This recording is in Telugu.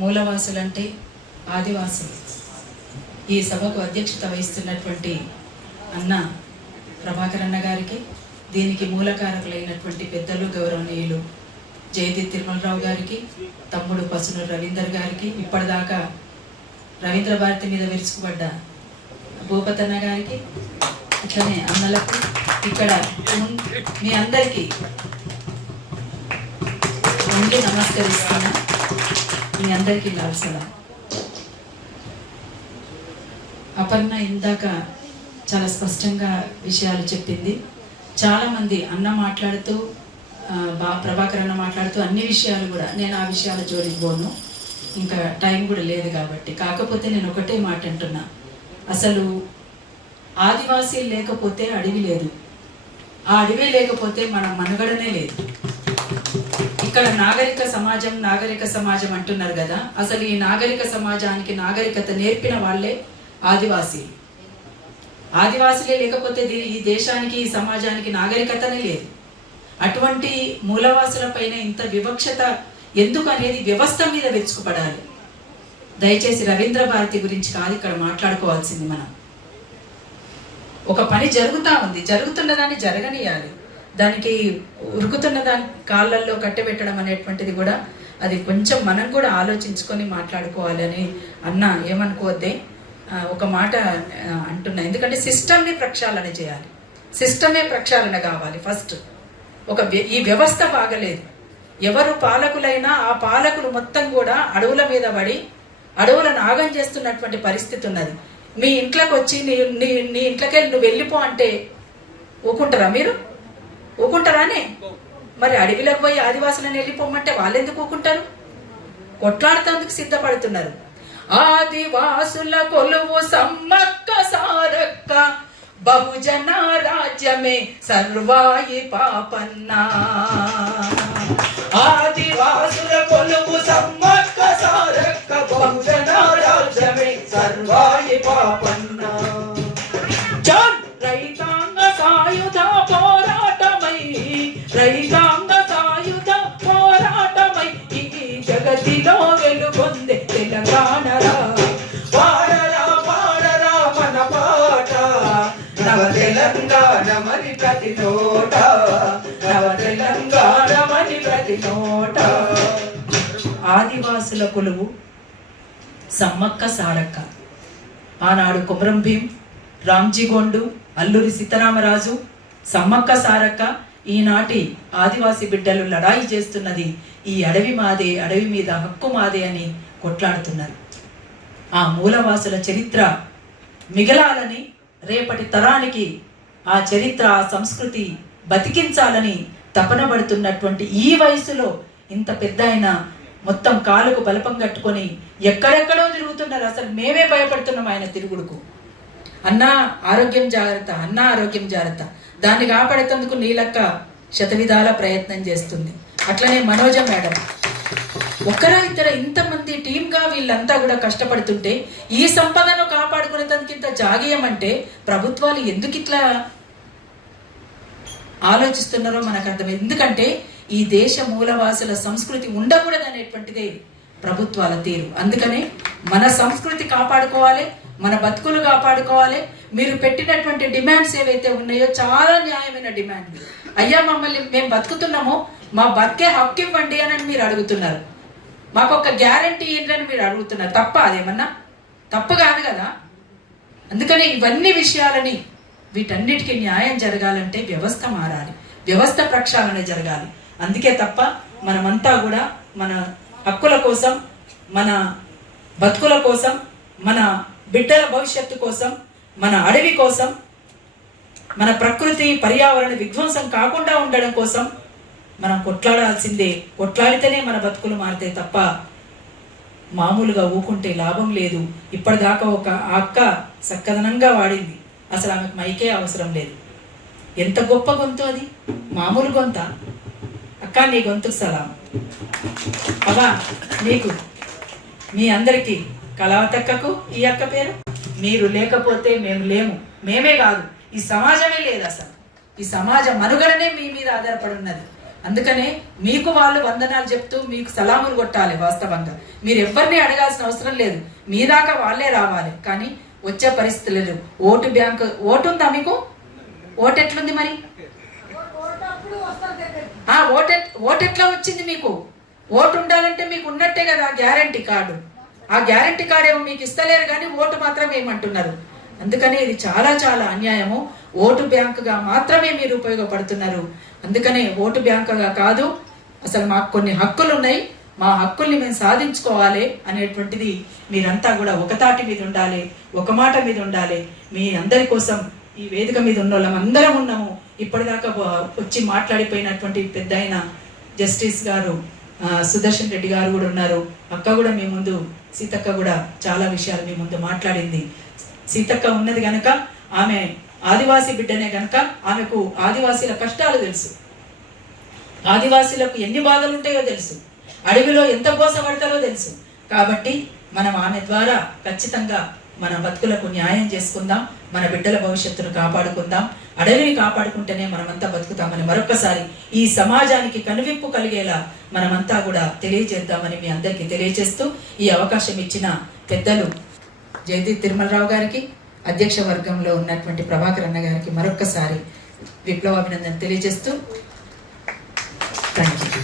మూలవాసులంటే ఆదివాసులు. ఈ సభకు అధ్యక్షత వహిస్తున్నటువంటి అన్న ప్రభాకర్ అన్న గారికి, దీనికి మూలకారకులైనటువంటి పెద్దలు గౌరవనీయులు జయతి తిరుమలరావు గారికి, తమ్ముడు పసునూరు రవీందర్ గారికి, ఇప్పటిదాకా రవీంద్ర భారతి మీద విరుచుకుపడ్డ భూపతన్న గారికి, అట్లనే అన్నలకు, ఇక్కడ మీ అందరికీ ఉండి నమస్కరిస్తున్నా. మీ అందరికీ లాల్సలా. అపర్ణ ఇందాక చాలా స్పష్టంగా విషయాలు చెప్పింది. చాలామంది అన్న మాట్లాడుతూ ప్రభాకర్ అన్న మాట్లాడుతూ అన్ని విషయాలు కూడా, నేను ఆ విషయాల జోలికి పోను, ఇంకా టైం కూడా లేదు కాబట్టి. కాకపోతే నేను ఒకటే మాట అంటున్నా, అసలు ఆదివాసీ లేకపోతే అడవి లేదు, ఆ అడవి లేకపోతే మన మనుగడనే లేదు. ఇక్కడ నాగరిక సమాజం అంటున్నారు కదా, అసలు ఈ నాగరిక సమాజానికి నాగరికత నేర్పిన వాళ్ళే ఆదివాసీలు. ఆదివాసులే లేకపోతే ఈ దేశానికి, ఈ సమాజానికి నాగరికతనే లేదు. అటువంటి మూలవాసుల పైన ఇంత వివక్షత ఎందుకు అనేది వ్యవస్థ మీద వెచ్చుకుపడాలి. దయచేసి రవీంద్ర భారతి గురించి కాదు ఇక్కడ మాట్లాడుకోవాల్సింది. మనం ఒక పని జరుగుతూ ఉంది, జరుగుతున్న దాన్ని జరగనియాలి. దానికి ఉరుకుతున్న దాని కాళ్ళల్లో కట్టబెట్టడం అనేటువంటిది కూడా, అది కొంచెం మనం కూడా ఆలోచించుకొని మాట్లాడుకోవాలి అని అన్న ఏమనుకోవద్దే. ఒక మాట అంటున్నా, ఎందుకంటే సిస్టమ్ని ప్రక్షాళన చేయాలి, సిస్టమే ప్రక్షాళన కావాలి ఫస్ట్. ఈ వ్యవస్థ బాగలేదు. ఎవరు పాలకులైనా ఆ పాలకులు మొత్తం కూడా అడవుల మీద పడి అడవులను ఆగం చేస్తున్నటువంటి పరిస్థితి ఉన్నది. మీ ఇంట్లోకి వచ్చి నీ ఇంట్లోకి వెళ్ళి నువ్వు వెళ్ళిపో అంటే ఊకుంటారా? మీరు ఊకుంటారానే? మరి అడవిలోకి పోయి ఆదివాసులను వెళ్ళిపోమంటే వాళ్ళు ఎందుకు ఊకుంటారు? కొట్లాడుతందుకు సిద్ధపడుతున్నారు. ఆదివాసుల కొలువు సమ్మక్క సారక్క, బహుజన రాజ్యమే సర్వాయి పాపన్న. ఆదివాసుల కొలువు సమ్మక్క సారక్క, బహుజన రాజ్యమే సర్వాయి పాపన్న. రైతాంగ సాయుధ పోరాటమై, రైతాంగ సాయుధ పోరాటమై ఈ జగతిలో వెలుగొందే తెలంగాణ. పాడరా పాడరా మన పాట, నవ తెలంగాణ మరి ప్రతి నోట, నవ తెలంగాణ మరి ప్రతి నోట. ఆదివాసుల కొలువు సమ్మక్క సారక్క. ఆనాడు కొమరం భీం, రామ్జీగొండు, అల్లూరి సీతారామరాజు, సమ్మక్క సారక్క, ఈనాటి ఆదివాసి బిడ్డలు లడాయి చేస్తున్నది ఈ అడవి మాదే, అడవి మీద హక్కు మాదే అని కొట్లాడుతున్నారు. ఆ మూలవాసుల చరిత్ర మిగలాలని, రేపటి తరానికి ఆ చరిత్ర, ఆ సంస్కృతి బతికించాలని తపన పడుతున్నటువంటి ఈ వయసులో ఇంత పెద్ద ఆయన మొత్తం కాలుకు బలపం కట్టుకొని ఎక్కడెక్కడో తిరుగుతున్నారు. అసలు మేమే భయపడుతున్నాం ఆయన తిరుగుడుకు. అన్నా ఆరోగ్యం జాగ్రత్త, అన్నా ఆరోగ్యం జాగ్రత్త. దాన్ని కాపాడేందుకు నీలక్క శతవిధాల ప్రయత్నం చేస్తుంది. అట్లనే మనోజ మేడం, ఒక్కరా ఇద్దరు ఇంతమంది టీంగా వీళ్ళంతా కూడా కష్టపడుతుంటే ఈ సంపదను కాపాడుకునేందుకు ఇంత జాగీయం అంటే ప్రభుత్వాలు ఎందుకు ఇట్లా ఆలోచిస్తున్నారో మనకు అర్థం. ఎందుకంటే ఈ దేశ మూలవాసుల సంస్కృతి ఉండకూడదు అనేటువంటిదే ప్రభుత్వాల తీరు. అందుకనే మన సంస్కృతి కాపాడుకోవాలి, మన బతుకులు కాపాడుకోవాలి. మీరు పెట్టినటువంటి డిమాండ్స్ ఏవైతే ఉన్నాయో చాలా న్యాయమైన డిమాండ్. అయ్యా మమ్మల్ని మేము బతుకుతున్నామో మా బతికే హక్కు ఇవ్వండి అని మీరు అడుగుతున్నారు. మాకు ఒక గ్యారంటీ ఏంటని మీరు అడుగుతున్నారు. తప్ప అదేమన్నా? తప్పు కాదు కదా. అందుకని ఇవన్నీ విషయాలని, వీటన్నిటికీ న్యాయం జరగాలంటే వ్యవస్థ మారాలి, వ్యవస్థ ప్రక్షాళన జరగాలి. అందుకే తప్ప మనమంతా కూడా మన హక్కుల కోసం, మన బతుకుల కోసం, మన బిడ్డల భవిష్యత్తు కోసం, మన అడవి కోసం, మన ప్రకృతి పర్యావరణ విధ్వంసం కాకుండా ఉండడం కోసం మనం కొట్లాడాల్సిందే. కొట్లాడితేనే మన బతుకులు మారుతాయి తప్ప మామూలుగా ఊకుంటే లాభం లేదు. ఇప్పటిదాకా ఒక అక్క చక్కదనంగా వాడింది, అసలు ఆమెకు మైకే అవసరం లేదు. ఎంత గొప్ప గొంతు అది, మామూలు గొంత. అక్క నీ గొంతుకు సలాం. అవా నీకు, మీ అందరికీ, కళావతక్కకు ఈ అక్క పేరు. మీరు లేకపోతే మేము లేము. మేమే కాదు, ఈ సమాజమే లేదు. అసలు ఈ సమాజ మనుగడనే మీ మీద ఆధారపడి ఉన్నది. అందుకనే మీకు వాళ్ళు వందనాలు చెప్తూ మీకు సలాములు కొట్టాలి. వాస్తవంగా మీరు ఎవరిని అడగాల్సిన అవసరం లేదు, మీ దాకా వాళ్ళే రావాలి. కానీ వచ్చే పరిస్థితి లేదు. ఓటు బ్యాంక్ ఓటు ఉందా మీకు? ఓటు ఎట్లుంది మరి? ఓటు ఎట్లా వచ్చింది మీకు? ఓటు ఉండాలంటే మీకు ఉన్నట్టే కదా గ్యారంటీ కార్డు. ఆ గ్యారంటీ కార్డు ఏమో మీకు ఇస్తలేరు కానీ ఓటు మాత్రం ఏమంటున్నారు. అందుకనే ఇది చాలా చాలా అన్యాయము. ఓటు బ్యాంకుగా మాత్రమే మీరు ఉపయోగపడుతున్నారు. అందుకనే ఓటు బ్యాంకుగా కాదు, అసలు మాకు కొన్ని హక్కులు ఉన్నాయి, మా హక్కుల్ని మేము సాధించుకోవాలి అనేటువంటిది మీరంతా కూడా ఒక తాటి మీద ఉండాలి, ఒక మాట మీద ఉండాలి. మీ అందరి కోసం ఈ వేదిక మీద ఉన్న వాళ్ళం అందరం ఉన్నాము. ఇప్పటిదాకా వచ్చి మాట్లాడిపోయినటువంటి పెద్ద అయిన జస్టిస్ గారు సుదర్శన్ రెడ్డి గారు కూడా ఉన్నారు. అక్క కూడా మీ ముందు, సీతక్క కూడా చాలా విషయాలు మీ ముందు మాట్లాడింది. సీతక్క ఉన్నది కనుక, ఆమె ఆదివాసీ బిడ్డనే కనుక ఆమెకు ఆదివాసీల కష్టాలు తెలుసు, ఆదివాసీలకు ఎన్ని బాధలు ఉంటాయో తెలుసు, అడవిలో ఎంత కోసపడతారో తెలుసు. కాబట్టి మనం ఆమె ద్వారా ఖచ్చితంగా మన బతుకులకు న్యాయం చేసుకుందాం, మన బిడ్డల భవిష్యత్తును కాపాడుకుందాం. అడవిని కాపాడుకుంటేనే మనమంతా బతుకుతామని మరొకసారి ఈ సమాజానికి కనువిప్పు కలిగేలా మనమంతా కూడా తెలియజేద్దామని మీ అందరికీ తెలియజేస్తూ, ఈ అవకాశం ఇచ్చిన పెద్దలు జయదీప్ తిరుమలరావు గారికి, అధ్యక్ష వర్గంలో ఉన్నటువంటి ప్రభాకర్ అన్న గారికి మరొక్కసారి విప్లవాభినందన తెలియజేస్తూ థ్యాంక్ యూ.